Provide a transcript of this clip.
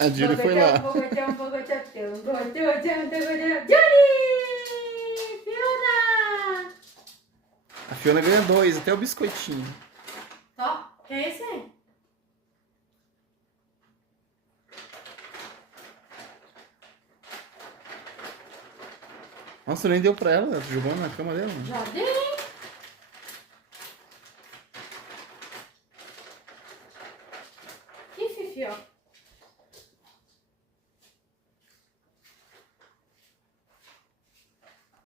A Julie foi lá. Bogotão, Julie! Fiona! A Fiona ganha 2, até o biscoitinho. Ó, que é esse aí? Nossa, nem deu pra ela, jogou na cama dela. Já dei. Que fifi, ó.